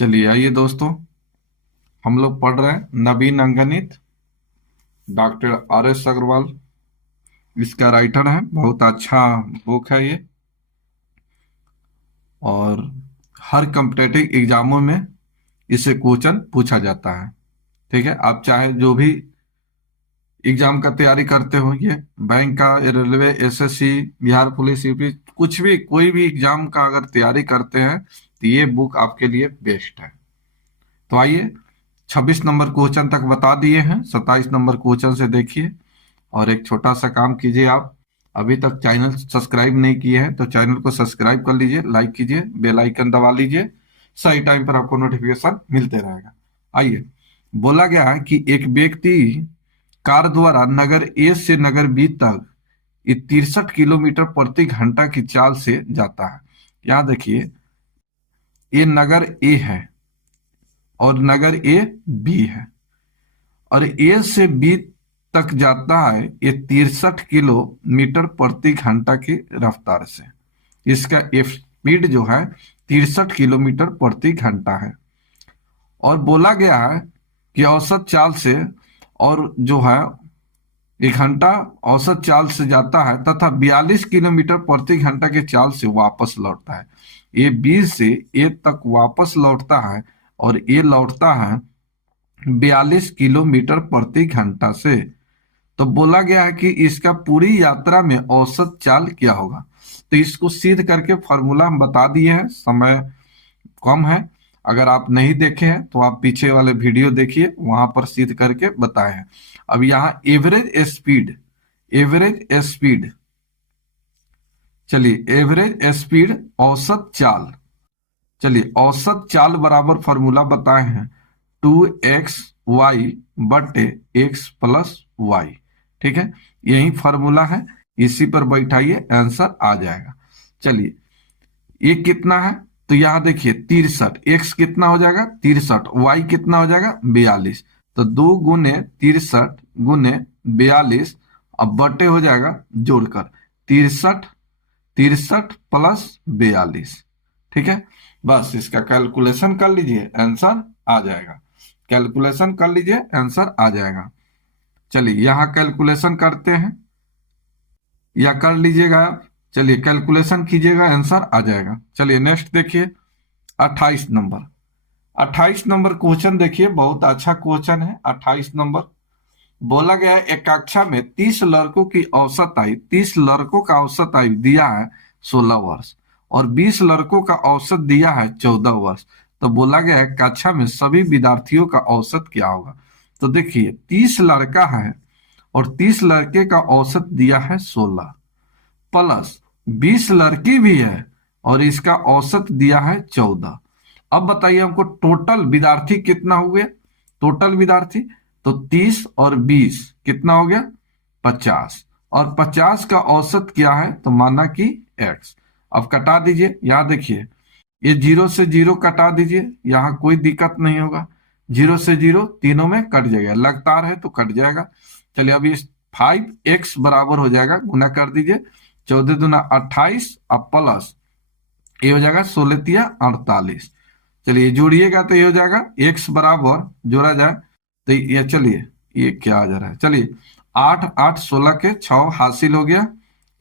चलिए आइए दोस्तों, हम लोग पढ़ रहे हैं नवीन अंगणित। डॉक्टर आर एस अग्रवाल इसका राइटर है। बहुत अच्छा बुक है ये, और हर कॉम्पिटेटिव एग्जामों में इसे क्वेश्चन पूछा जाता है। ठीक है, आप चाहे जो भी एग्जाम का तैयारी करते हो, ये बैंक का, railway, SSC, Bihar police, UP, कुछ भी कोई भी एग्जाम का अगर तैयारी करते हैं तो ये बुक आपके लिए बेस्ट है। तो आइए, 26 नंबर क्वेश्चन तक बता दिए हैं, 27 नंबर क्वेश्चन से देखिए। और एक छोटा सा काम कीजिए, आप अभी तक चैनल सब्सक्राइब नहीं किए हैं तो चैनल को सब्सक्राइब कर लीजिए, लाइक कीजिए, बेल आइकन दबा लीजिए। सही टाइम पर आपको नोटिफिकेशन मिलते रहेगा। आइए, बोला गया है कि एक व्यक्ति कार द्वारा नगर ए से नगर बी तक 63 किलोमीटर प्रति घंटा की चाल से जाता है। यहाँ देखिए, ये नगर ए है और नगर ए बी है, और ए से बी तक जाता है ये 63 किलोमीटर प्रति घंटा की रफ्तार से। इसका स्पीड जो है 63 किलोमीटर प्रति घंटा है। और बोला गया है कि औसत चाल से, और जो है एक घंटा औसत चाल से जाता है तथा 42 किलोमीटर प्रति घंटा के चाल से वापस लौटता है। ये बी से ए तक वापस लौटता है और ये लौटता है 42 किलोमीटर प्रति घंटा से। तो बोला गया है कि इसका पूरी यात्रा में औसत चाल क्या होगा। तो इसको सिद्ध करके फॉर्मूला हम बता दिए हैं, समय कम है। अगर आप नहीं देखे हैं तो आप पीछे वाले वीडियो देखिए, वहां पर सिद्ध करके बताए हैं। अब यहाँ एवरेज स्पीड, चलिए एवरेज स्पीड औसत चाल, चलिए औसत चाल बराबर फॉर्मूला बताए हैं 2xy बटे x प्लस वाई। ठीक है, यही फॉर्मूला है, इसी पर बैठाइए, आंसर आ जाएगा। चलिए, ये कितना है तो यहां देखिए 63, x कितना हो जाएगा 63, y कितना हो जाएगा 42। तो 2 गुने 63 गुने 42, अब बटे हो जाएगा जोड़कर 63, 63 प्लस 42। ठीक है, बस इसका कैलकुलेशन कर लीजिए, आंसर आ जाएगा। कैलकुलेशन कर लीजिए, आंसर आ जाएगा। चलिए यहां कैलकुलेशन करते हैं, या कर लीजिएगा आप। चलिए कैलकुलेशन कीजिएगा, आंसर आ जाएगा। चलिए नेक्स्ट देखिए, 28 नंबर। 28 नंबर क्वेश्चन देखिए, बहुत अच्छा क्वेश्चन है। 28 नंबर बोला गया है, एक कक्षा में 30 लड़कों की औसत आयु, 30 लड़कों का औसत आयु दिया है 16 वर्ष, और 20 लड़कों का औसत दिया है 14 वर्ष। तो बोला गया है कक्षा में सभी विद्यार्थियों का औसत क्या होगा। तो देखिए 30 लड़का है और 30 लड़के का औसत दिया है 16, प्लस 20 लड़की भी है और इसका औसत दिया है 14। अब बताइए हमको टोटल विद्यार्थी कितना हुए। टोटल विद्यार्थी तो 30 और 20 कितना हो गया 50, और 50 का औसत क्या है तो माना कि x। अब कटा दीजिए, यहां देखिए ये 0 से 0 कटा दीजिए, यहां कोई दिक्कत नहीं होगा। 0 से 0 तीनों में कट जाएगा, लगातार है तो कट जाएगा। चलिए अभी 5x बराबर हो जाएगा, गुना कर दीजिए, 14 दूना 28, अब प्लस ये हो जाएगा 16 तिया 48। चलिए जोड़िएगा तो ये हो जाएगा x बराबर, जोड़ा जाए तो ये, चलिए ये क्या आ जा रहा है, चलिए 8 8 16 के 6 हासिल हो गया,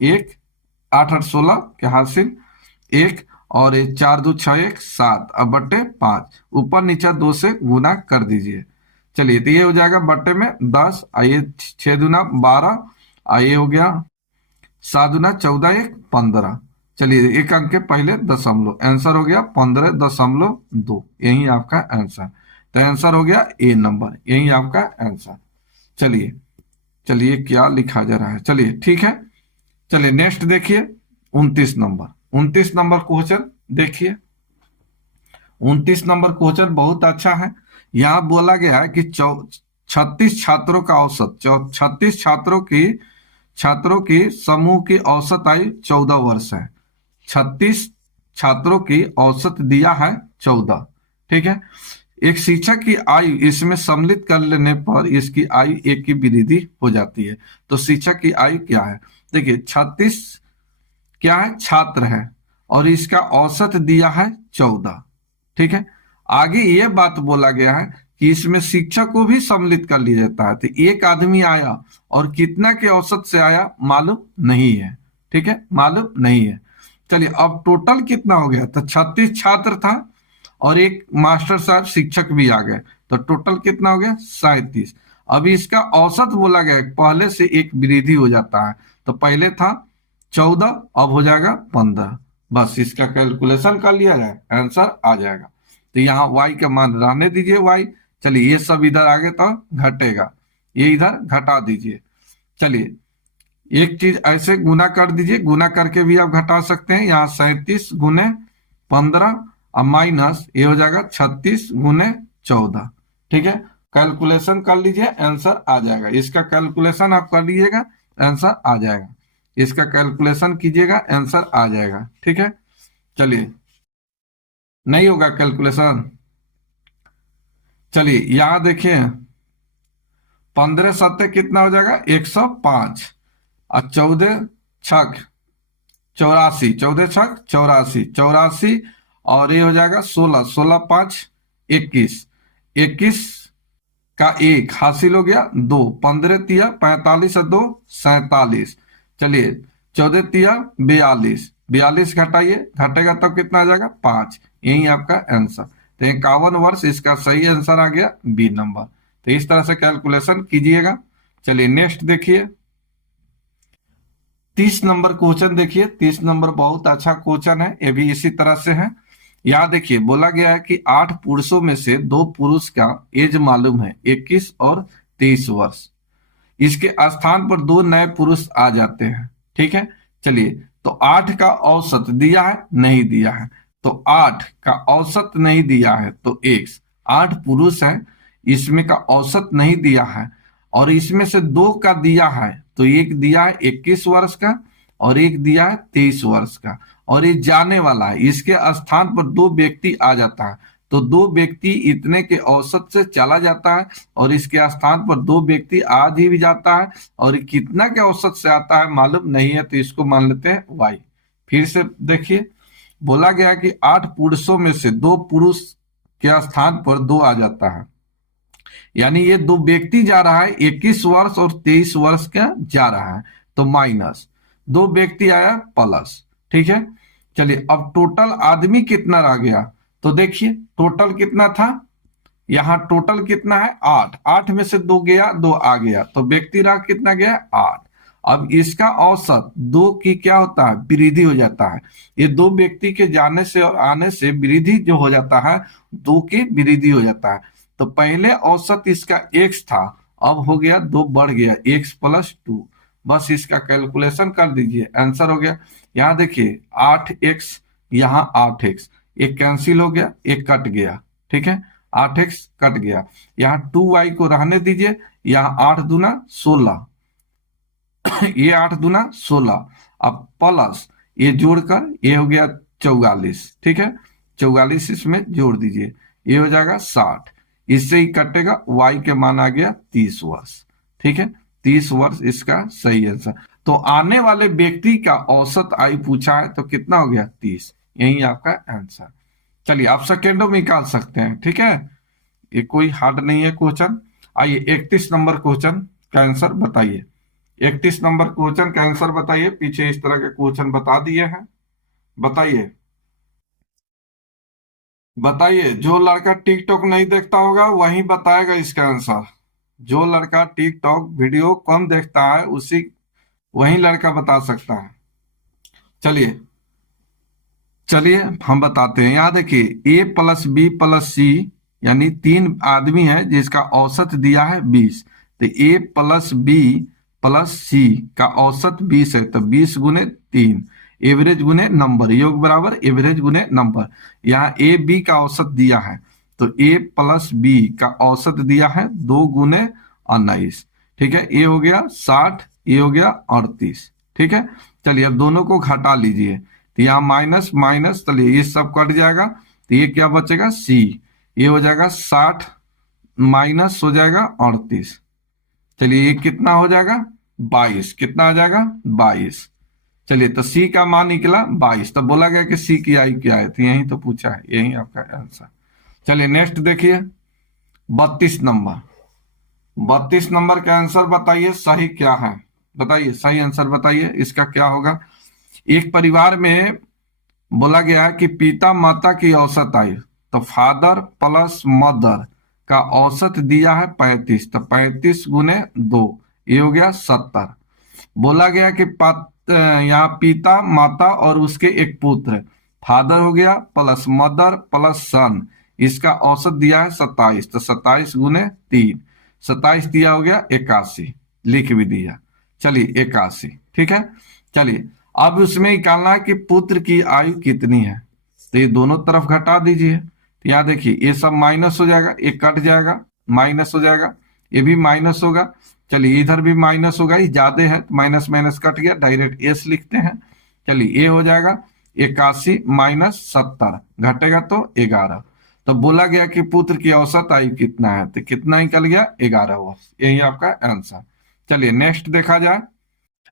एक 8 8 16 के हासिल एक, और ये 4 2 6 1 7, अब बट्टे 5, ऊपर नीचे 2 से गुना कर दीजिए। चलिए तो ये हो जाएगा बट्टे में 10, आइए 6 दूना 12, आइए हो गया 7 दूना 14 1 15। चलिए एक अंक के पहले दशमलव, आंसर हो गया 15.2, यही आपका आंसर। तो आंसर हो गया ए नंबर, यही आपका आंसर। चलिए चलिए क्या लिखा जा रहा है, चलिए ठीक है। चलिए नेक्स्ट देखिए 29 नंबर। 29 नंबर क्वेश्चन देखिए, 29 नंबर क्वेश्चन बहुत अच्छा है। यहां बोला गया है कि 36 छात्रों का औसत, 36 छात्रों की समूह की औसत आयु 14 वर्ष है। 36 छात्रों की औसत दिया है 14। ठीक है, एक शिक्षक की आयु इसमें सम्मिलित कर लेने पर इसकी आयु 1 की वृद्धि हो जाती है। तो शिक्षक की आयु क्या है, देखिए 36 क्या है छात्र है, और इसका औसत दिया है 14। ठीक है, आगे ये बात बोला गया है कि इसमें शिक्षक को भी सम्मिलित कर लिया जाता है। तो एक आदमी आया और कितना के औसत से आया मालूम नहीं है, ठीक है, मालूम नहीं है। चलिए अब टोटल कितना हो गया, तो 36 छात्र था और एक मास्टर साहब शिक्षक भी आ गए, तो टोटल कितना हो गया 37। अभी इसका औसत बोला गया, पहले से एक वृद्धि हो जाता है, तो पहले था 14, अब हो जाएगा 15। बस इसका कैलकुलेशन कर लिया जाए, आंसर आ जाएगा। तो यहाँ y का मान रहने दीजिए y। चलिए ये सब इधर आगे तो घटेगा, ये इधर घटा दीजिए। चलिए एक चीज ऐसे गुना कर दीजिए, गुना करके भी आप घटा सकते हैं। यहाँ 37 गुने 15 और माइनस ये हो जाएगा 36 गुने 14, ठीक है। कैलकुलेशन कर लीजिए, आंसर आ जाएगा। इसका कैलकुलेशन आप कर लीजिएगा, आंसर आ जाएगा। इसका कैलकुलेशन कीजिएगा, आंसर आ जाएगा, ठीक है। चलिए नहीं होगा कैलकुलेशन, चलिए यहां देखिए 15 सत्ते कितना हो जाएगा 105 और 14 छक 84, 14 छक 84, 84 और ये हो जाएगा 16, 16 5 21, 21 का एक हासिल हो गया 2, 15 तिया 45 और 2 47। चलिए 14 तिया 42, 42 घटाइए, घटेगा तब कितना आ जाएगा 5। यही आपका आंसर। तो 51 वर्ष इसका सही आंसर आ गया बी नंबर। तो इस तरह से कैलकुलेशन कीजिएगा। चलिए नेक्स्ट देखिए 30 नंबर क्वेश्चन देखिए। 30 नंबर बहुत अच्छा क्वेश्चन है, ये भी इसी तरह से है। यहाँ देखिए बोला गया है कि 8 पुरुषों में से 2 पुरुष का एज मालूम है 21 और 23 वर्ष। इसके स्थान पर 2 नए पुरुष आ जाते हैं, ठीक है। चलिए तो 8 का औसत दिया है नहीं दिया है, तो 8 का औसत नहीं दिया है तो x 8 पुरुष है, इसमें का औसत नहीं दिया है और इसमें से 2 का दिया है, तो एक दिया है 21 वर्ष का और एक दिया है 23 वर्ष का, और ये जाने वाला है। इसके स्थान पर 2 व्यक्ति आ जाता है, तो 2 व्यक्ति इतने के औसत से चला जाता है और इसके स्थान पर 2 व्यक्ति आ भी जाता है और कितना के औसत से आता है मालूम नहीं है, तो इसको मान लेते हैं y। फिर से देखिए बोला गया कि 8 पुरुषों में से 2 पुरुष के स्थान पर 2 आ जाता है, यानी ये 2 व्यक्ति जा रहा है 21 वर्ष और 23 वर्ष का जा रहा है, तो माइनस 2 व्यक्ति आया प्लस, ठीक है। चलिए अब टोटल आदमी कितना रह गया, तो देखिए टोटल कितना था, यहाँ टोटल कितना है 8, 8 में से 2 गया 2 आ गया, तो व्यक्ति रहा कितना गया 8। अब इसका औसत 2 की क्या होता है वृद्धि हो जाता है, ये 2 व्यक्ति के जाने से और आने से वृद्धि जो हो जाता है 2 की वृद्धि हो जाता है। तो पहले औसत इसका x था, अब हो गया 2 बढ़ गया x + 2। बस इसका कैलकुलेशन कर दीजिए, आंसर हो गया। यहाँ देखिए 8x, यहाँ 8x, एक कैंसिल हो गया, एक कट गया, ठीक है, 8x कट गया। यहाँ 2y को रहने दीजिए, यहाँ 8 दूना 16 ये 8 दूना 16, अब प्लस ये जोड़कर ये हो गया 44, ठीक है, 44 इसमें जोड़ दीजिए, ये हो जाएगा 60, इससे ही कटेगा, y के मान आ गया 30 वर्ष, ठीक है, 30 वर्ष इसका सही आंसर। तो आने वाले व्यक्ति का औसत आयु पूछा है, तो कितना हो गया 30, यही आपका आंसर। चलिए आप सेकेंडों में निकाल सकते हैं, ठीक है, ये कोई हार्ड नहीं है क्वेश्चन। आइए 31 नंबर क्वेश्चन का आंसर बताइए। 31 नंबर क्वेश्चन का आंसर बताइए, पीछे इस तरह के क्वेश्चन बता दिए हैं, बताइए बताइए। जो लड़का टिकटॉक नहीं देखता होगा वही बताएगा इसका आंसर। जो लड़का टिकटॉक वीडियो कम देखता है उसी वही लड़का बता सकता है। चलिए चलिए हम बताते हैं। यहाँ देखिए a + b + c यानी 3 आदमी है जिसका औसत दिया है 20, तो a + b + c का औसत 20 है, तो 20 गुने 3 एवरेज गुने नंबर, योग बराबर एवरेज गुने नंबर। यहाँ ए बी का औसत दिया है, तो a + b का औसत दिया है 2 गुने 19, ठीक है, ये हो गया 60, ये हो गया 38, ठीक है। चलिए अब दोनों को घटा लीजिए, तो यहाँ माइनस माइनस, चलिए ये सब कट जाएगा, तो ये क्या बचेगा c, ये हो जाएगा 60 माइनस हो जाएगा 38, चलिए ये कितना हो जाएगा 22, कितना आ जाएगा 22। चलिए तो c का मान निकला 22, तो बोला गया कि c की आयु क्या है, तो यही तो पूछा है, यही आपका आंसर। चलिए नेक्स्ट देखिए 32 नंबर। 32 नंबर का आंसर बताइए सही क्या है, बताइए सही आंसर बताइए इसका क्या होगा। एक परिवार में बोला गया है कि पिता माता की औसत आयु, तो फादर प्लस मदर का औसत दिया है 35, तो 35 × 2 ये हो गया 70। बोला गया कि यहाँ पिता माता और उसके एक पुत्र, फादर हो गया प्लस मदर प्लस सन, इसका औसत दिया है 27, तो 27 × 3, 27 दिया हो गया 81, लिख भी दिया। चलिए 81, ठीक है। चलिए अब उसमें निकालना है कि पुत्र की आयु कितनी है, तो ये दोनों तरफ घटा दीजिए। तो यहाँ देखिए ये सब माइनस हो जाएगा, एक कट जाएगा माइनस हो जाएगा, ये भी माइनस होगा। चलिए इधर भी माइनस होगा, ये ज्यादा है तो माइनस माइनस कट गया, डायरेक्ट एस लिखते हैं। चलिए ये हो जाएगा 81 - 70, घटेगा तो 11। तो बोला गया कि पुत्र की औसत आयु कितना है, तो कितना निकल गया 11 वर्ष, यही आपका आंसर। चलिए नेक्स्ट देखा जाए।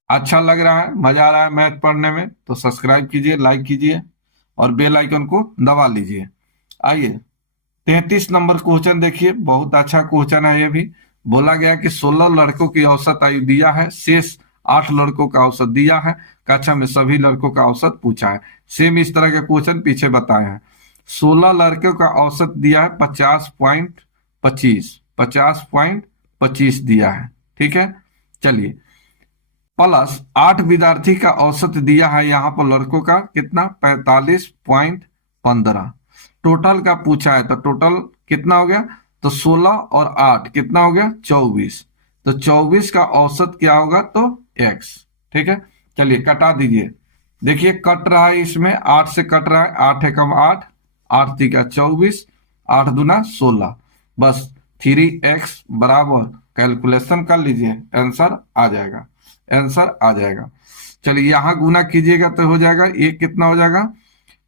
अच्छा लग रहा है, मजा आ रहा है मैथ पढ़ने में, तो सब्सक्राइब कीजिए, लाइक कीजिए और बेल आइकन को दबा लीजिए। आइए 33 नंबर क्वेश्चन देखिए, बहुत अच्छा क्वेश्चन है ये भी। बोला गया कि 16 लड़कों की औसत आयु दिया है, शेष 8 लड़कों का औसत दिया है, कक्षा में सभी लड़कों का औसत पूछा है। सेम इस तरह के क्वेश्चन पीछे बताए हैं। 16 लड़कों का औसत दिया है 50.25, 50.25 दिया है, ठीक है। चलिए प्लस 8 विद्यार्थी का औसत दिया है यहाँ पर लड़कों का कितना 45.15, टोटल का पूछा है, तो टोटल कितना हो गया, तो 16 और 8 कितना हो गया 24, तो 24 का औसत क्या होगा, तो x, ठीक है। चलिए कटा दीजिए, देखिए कट रहा है इसमें 8 से कट रहा है, 8 एकम 8, 8 तिका 24, 8 दूना 16, बस 3x बराबर कैलकुलेशन कर लीजिए, आंसर आ जाएगा, आंसर आ जाएगा। चलिए यहां गुना कीजिएगा तो हो जाएगा, ये कितना हो जाएगा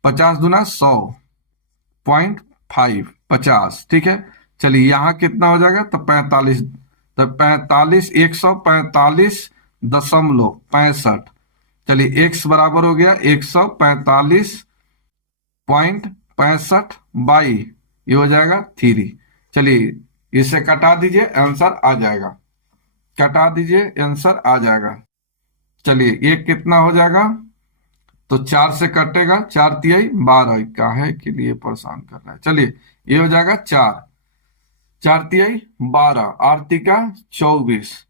50 दूना 100.5, 50, ठीक है। चलिए यहाँ कितना हो जाएगा, तो 45, तो 45 145.65। चलिए x बराबर हो गया 145.65 बाई, ये हो जाएगा 3। चलिए इसे कटा दीजिए, आंसर आ जाएगा, कटा दीजिए आंसर आ जाएगा। चलिए ये कितना हो जाएगा, तो 4 से कटेगा, 4 तिहाई 12, का है के लिए परेशान कर रहा है। चलिए ये हो जाएगा 4, 4 तिहाई 12, 8 तिका 24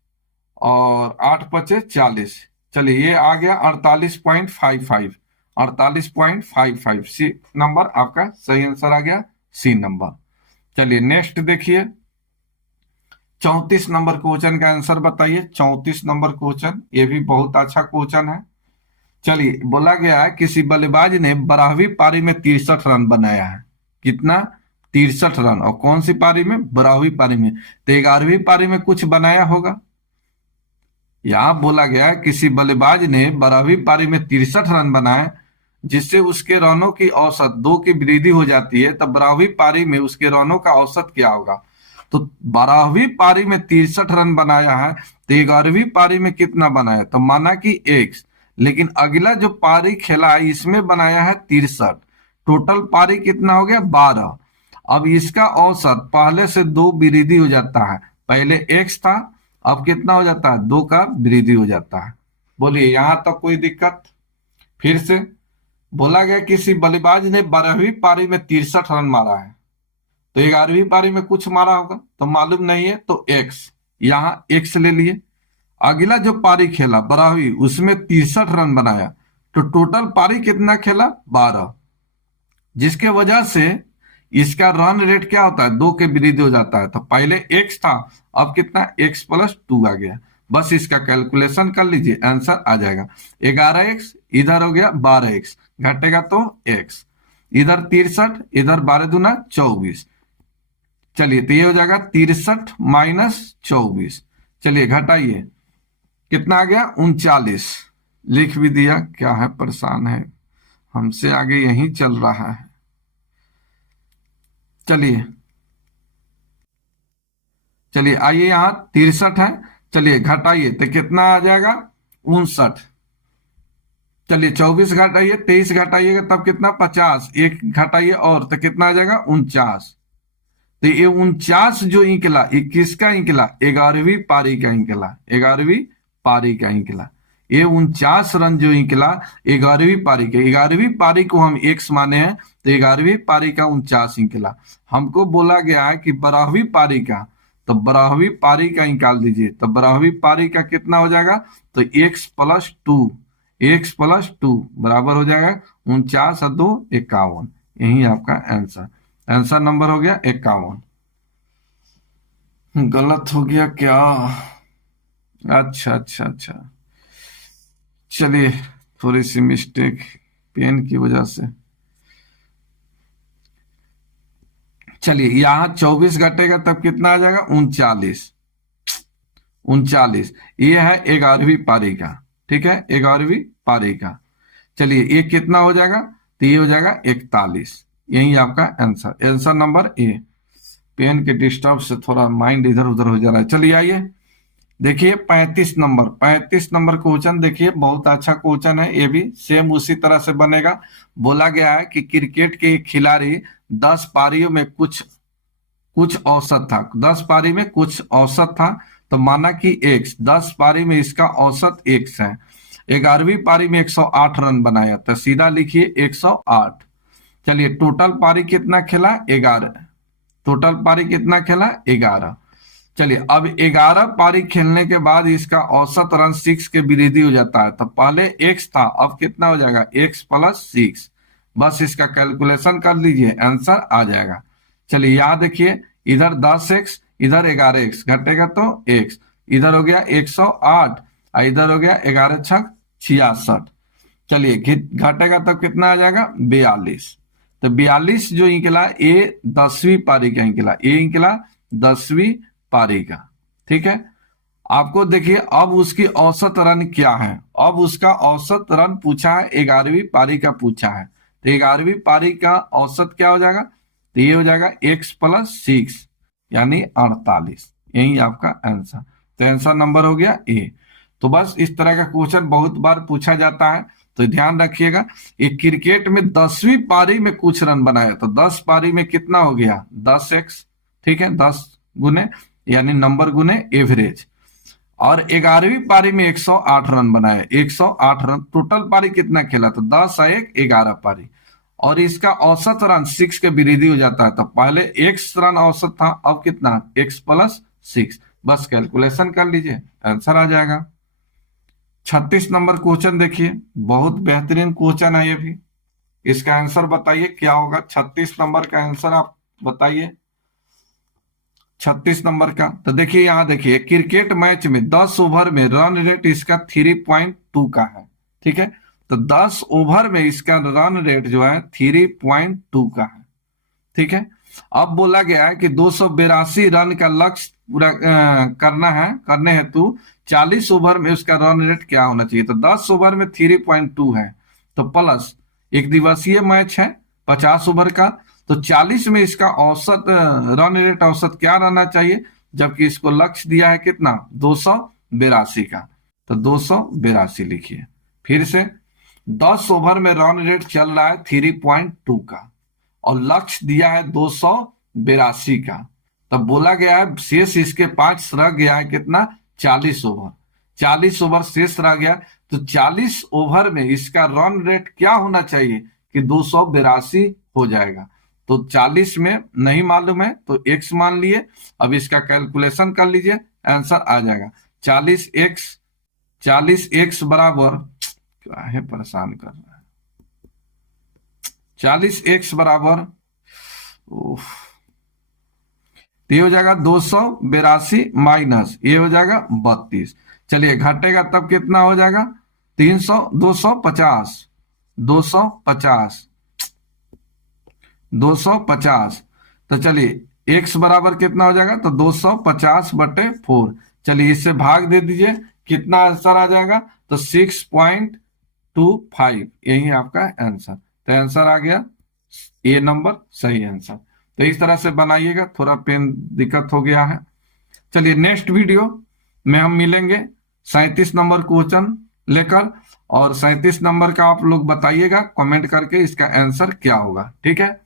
और 8 पचे 40। चलिए ये आ गया 48.55, 48.55 सी नंबर आपका सही आंसर आ गया, सी नंबर। चलिए नेक्स्ट देखिए 34 नंबर क्वेश्चन का आंसर बताइए। 34 नंबर क्वेश्चन, ये भी बहुत अच्छा क्वेश्चन है। चलिए बोला गया है किसी बल्लेबाज ने 12वीं पारी में 63 रन बनाया है, कितना 63 रन, और कौन सी पारी में, 12वीं पारी में, तो 11वीं पारी में कुछ बनाया होगा। यहां बोला गया किसी बल्लेबाज ने 12वीं पारी में 63 रन बनाए, जिससे उसके रनों की औसत 2 की वृद्धि हो जाती है, तब 12वीं पारी में उसके रनों का औसत क्या होगा। तो 12वीं पारी में 63 रन बनाया है, तो 11वीं पारी में कितना बनाया, तो माना कि x, लेकिन अगला जो पारी खेला है इसमें बनाया है 63, टोटल पारी कितना हो गया 12। अब इसका औसत पहले से 2 वृद्धि हो जाता है, पहले x था, अब कितना हो जाता है 2 का वृद्धि हो जाता है। बोलिए यहां तक कोई दिक्कत। फिर से बोला गया किसी बल्लेबाज ने 12वीं पारी में 63 रन मारा है, तो 11वीं पारी में कुछ मारा होगा, तो मालूम नहीं है, तो x, यहां x ले लिए। अगला जो पारी खेला 12वीं, उसमें 63 रन बनाया, तो टोटल पारी कितना खेला 12, जिसके वजह से इसका रन रेट क्या होता है 2 के वृद्धि हो जाता है। तो पहले x था, अब कितना x + 2 आ गया, बस इसका कैलकुलेशन कर लीजिए, आंसर आ जाएगा 11x, इधर हो गया 12x, घटेगा तो x, इधर 63, इधर 12 दूना 24। चलिए तो ये हो जाएगा 63 - 24। चलिए घटाइए, कितना आ गया 39, लिख भी दिया, क्या है परेशान है, हमसे आगे यही चल रहा है। चलिए चलिए आइए यहां 63 है, चलिए घटाइए तो कितना आ जाएगा 59। चलिए 24 घटाइए, 23 घटाइएगा तब कितना 50, एक घटाइए और तो कितना आ जाएगा 49। तो ये 49 जो निकला, ये किसका निकला? 11वीं पारी का निकला, 11वीं पारी का निकला। ये 49 रन जो निकला 11वीं पारी के, 11वीं पारी को हम एक्स माने हैं, तो 11वीं पारी का 49 निकला। हमको बोला गया है कि 12वीं पारी का, तो 12वीं पारी का निकाल दीजिए। तो 12वीं पारी का कितना हो जाएगा? तो x प्लस 2, x प्लस 2 बराबर हो जाएगा 49 और 2 51। यही आपका आंसर, आंसर नंबर हो गया 51। गलत हो गया क्या? अच्छा अच्छा अच्छा, चलिए थोड़ी सी मिस्टेक पेन की वजह से। चलिए यहाँ 24 घटेगा तब कितना आ जाएगा? 39, 39। ये है 11वीं पारी का, ठीक है, 11वीं पारी का। चलिए ये कितना हो जाएगा? तो ये हो जाएगा 41। यही आपका answer, answer number A. Pen के डिस्टर्ब से थोड़ा माइंड इधर उधर हो जा रहा है। चलिए आइए देखिए 35 नंबर, 35 नंबर क्वेश्चन देखिए, बहुत अच्छा क्वेश्चन है। ये भी सेम उसी तरह से बनेगा। बोला गया है कि क्रिकेट के खिलाड़ी 10 पारियों में कुछ औसत था, 10 पारी में कुछ औसत था, तो माना कि x, 10 पारी में इसका औसत x है। 11वीं पारी में 108 रन बनाया, तो सीधा लिखिए 108। चलिए टोटल पारी कितना खेला? 11। टोटल पारी कितना खेला? 11। चलिए अब 11 पारी खेलने के बाद इसका औसत रन 6 के वृद्धि हो जाता है। तो पहले x था, अब कितना हो जाएगा? x plus 6। बस इसका कैलकुलेशन कर लीजिए, आंसर आ जाएगा। चलिए यहाँ देखिए, इधर 10x, इधर 11x, घटेगा तो x, इधर हो गया 108 और इधर हो गया 11 छक 66। चलिए घटेगा तब कितना आ जाएगा? 42। तो 42 जो निकला ये 10वीं पारी का निकला, ये निकला 10वीं पारी का, ठीक है। आपको देखिए अब उसकी औसत रन क्या है। अब उसका औसत रन पूछा है, 11वीं पारी का पूछा है, तो 11वीं पारी का औसत क्या हो जाएगा? तो ये हो जाएगा x प्लस 6 यानी 48। यही आपका आंसर, तो आंसर नंबर हो गया ए। तो बस इस तरह का क्वेश्चन बहुत बार पूछा जाता है, तो ध्यान रखिएगा। ये क्रिकेट में 10वीं पारी में कुछ रन बनाया, तो 10 पारी में कितना हो गया? 10x, ठीक है, 10 गुने यानी नंबर गुने एवरेज। और 11वीं पारी में 108 रन बनाया, 108 रन। टोटल पारी कितना खेला? तो 10 और 1 11 पारी। और इसका औसत रन 6 के वृद्धि हो जाता है, तो पहले x रन औसत था, अब कितना? x plus 6। बस कैलकुलेशन कर लीजिए, आंसर आ जाएगा। 36 नंबर क्वेश्चन देखिए, बहुत बेहतरीन क्वेश्चन है ये भी। इसका आंसर बताइए क्या होगा? 36 नंबर का आंसर आप बताइए, 36 नंबर का। तो देखिए यहाँ देखिए, क्रिकेट मैच में 10 ओवर में रन रेट इसका 3.2 का है, ठीक है। तो 10 ओवर में इसका रन रेट जो है 3.2 का है, ठीक है। अब बोला गया है कि 282 रन का लक्ष्य पूरा करना है, करने हेतु 40 ओवर में उसका रन रेट क्या होना चाहिए? तो 10 ओवर में 3.2 है, तो प्लस एक दिवसीय मैच है 50 ओवर का, तो 40 में इसका औसत रन रेट औसत क्या रहना चाहिए? जबकि इसको लक्ष्य दिया है कितना? 282 का, तो 282 लिखिए। फिर से 10 ओवर में रन रेट चल रहा है 3.2 का और लक्ष्य दिया है 282 का, तब बोला गया है शेष इसके 5 रह गया है कितना? 40 ओवर। 40 ओवर शेष रह गया, तो 40 ओवर में इसका रन रेट क्या होना चाहिए कि 282 हो जाएगा। तो 40 में नहीं मालूम है तो x मान लिए, अब इसका कैलकुलेशन कर लीजिए, आंसर आ जाएगा 40x बराबर, क्या है परेशान कर रहा है, 40x बराबर ये हो जाएगा 282 माइनस ये हो जाएगा 32। चलिए घटेगा तब कितना हो जाएगा? 250 250। तो चलिए x बराबर कितना हो जाएगा? तो 250/4। चलिए इससे भाग दे दीजिए, कितना आंसर आ जाएगा? तो 6.25। यही आपका आंसर, तो आंसर आ गया ए नंबर, सही आंसर। तो इस तरह से बनाइएगा, थोड़ा पेन दिक्कत हो गया है। चलिए नेक्स्ट वीडियो में हम मिलेंगे 37 नंबर क्वेश्चन लेकर, और 37 नंबर का आप लोग बताइएगा कमेंट करके इसका आंसर क्या होगा, ठीक है।